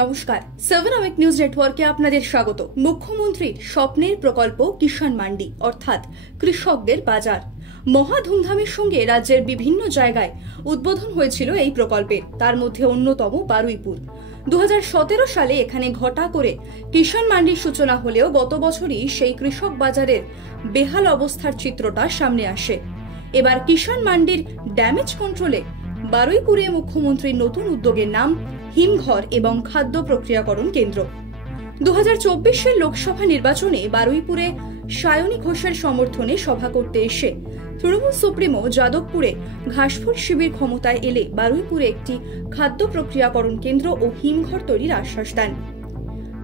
নমস্কার, 7 hour news নেটওয়ার্কে আপনাদের স্বাগত। মুখ্যমন্ত্রীর স্বপ্নের প্রকল্প কিষাণ মান্ডি অর্থাৎ কৃষকদের বাজার। মহা ধুমধামের সঙ্গে রাজ্যের বিভিন্ন জায়গায় উদ্বোধন হয়েছিল এই প্রকল্পের, তার মধ্যে অন্যতম বারুইপুর। 2017 সালে এখানে ঘটা করে কিষাণ মান্ডির সূচনা হলেও গত বছরই সেই কৃষক বাজারের বেহাল অবস্থার চিত্রটা সামনে আসে। এবার কিষাণ মান্ডির ড্যামেজ কন্ট্রোলে বারুইপুরে মুখ্যমন্ত্রীর নতুন উদ্যোগের নাম হিমঘর এবং খাদ্য প্রক্রিয়াকরণ কেন্দ্র। 2024 লোকসভা নির্বাচনে বারুইপুরে সায়নী ঘোষের সমর্থনে সভা করতে এসে তৃণমূল সুপ্রিমো যাদবপুরে ঘাসফুল শিবির ক্ষমতায় এলে বারুইপুরে একটি খাদ্য প্রক্রিয়াকরণ কেন্দ্র ও হিমঘর তৈরির আশ্বাস দেন।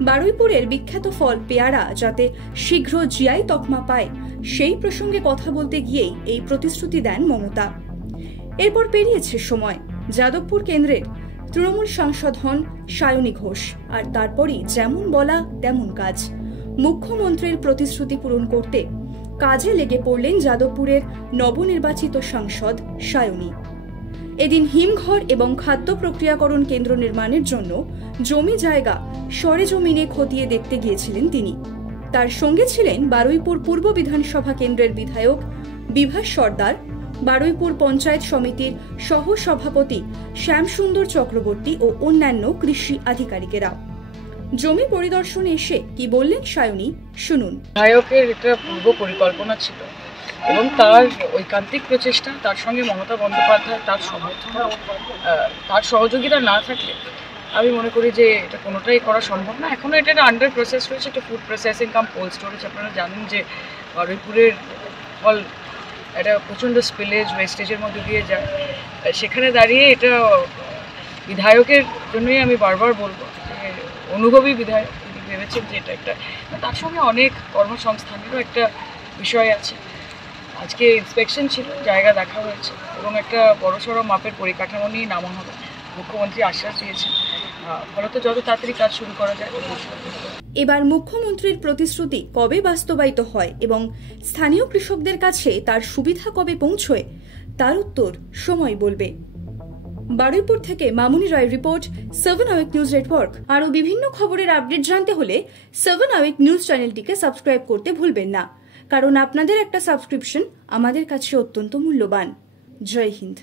বারুইপুরের বিখ্যাত ফল পেয়ারা যাতে শীঘ্র জিআই তকমা পায় সেই প্রসঙ্গে কথা বলতে গিয়েই এই প্রতিশ্রুতি দেন মমতা। এরপর পেরিয়েছে সময়, যাদবপুর কেন্দ্রের তৃণমূল সাংসদ হন সায়নী ঘোষ, আর তারপরই যেমন বলা তেমন কাজ। মুখ্যমন্ত্রীর প্রতিশ্রুতি পূরণ করতে কাজে লেগে পড়লেন যাদবপুরের নবনির্বাচিত সাংসদ সায়নী। এদিন হিমঘর এবং খাদ্য প্রক্রিয়াকরণ কেন্দ্র নির্মাণের জন্য জমি জায়গা সরেজমিনে খতিয়ে দেখতে গিয়েছিলেন তিনি। তার সঙ্গে ছিলেন বারুইপুর পূর্ব বিধানসভা কেন্দ্রের বিধায়ক বিভাস সর্দার, বারুইপুর পঞ্চায়েত সমিতির সহ সভাপতি শ্যামসুন্দর চক্রবর্তী ও অন্যান্য কৃষি আধিকারিকেরা। জমি পরিদর্শনে এসে কি বললেন সায়নী, শুনুন। বিধায়কের একটা পূর্ব পরিকল্পনা ছিল এবং তার ঐকান্তিক প্রচেষ্টা, তার সঙ্গে মমতা বন্দ্যোপাধ্যায় তার সমর্থন, তার সহযোগিতা না থাকলে আমি মনে করি যে এটা কোনোটাই করা সম্ভব না। এখনও এটা আন্ডার প্রসেস রয়েছে, একটা ফুড প্রসেসিং কাম কোল্ড স্টোরেজ। আপনারা জানেন যে বারুইপুরের ফল একটা প্রচণ্ড স্পিলেজ ওয়েস্টেজের মধ্যে দিয়ে যায়। সেখানে দাঁড়িয়ে এটা বিধায়কের জন্যই আমি বারবার বলবো যে অনুভবী বিধায়ক, তিনি ভেবেছেন যে এটা একটা, তার সঙ্গে অনেক কর্মসংস্থানেরও একটা বিষয় আছে। আজকে ইন্সপেকশন ছিল, জায়গা দেখা হয়েছে এবং একটা বড়সড় মাপের পরিকাঠামো নিয়ে নামা হবে। মুখ্যমন্ত্রী আশ্বাস দিয়েছেন, ফলত যত তাড়াতাড়ি কাজ শুরু করা যায়। এবার মুখ্যমন্ত্রীর প্রতিশ্রুতি কবে বাস্তবায়িত হয় এবং স্থানীয় কৃষকদের কাছে তার সুবিধা কবে পৌঁছয়, তার উত্তর সময় বলবে। বারুইপুর থেকে মামুনি রায় রিপোর্ট, 7 আওয়ার নিউজ নেটওয়ার্ক। আরও বিভিন্ন খবরের আপডেট জানতে হলে 7 আওয়ার নিউজ চ্যানেলটিকে সাবস্ক্রাইব করতে ভুলবেন না, কারণ আপনাদের একটা সাবস্ক্রিপশন আমাদের কাছে অত্যন্ত মূল্যবান। জয় হিন্দ।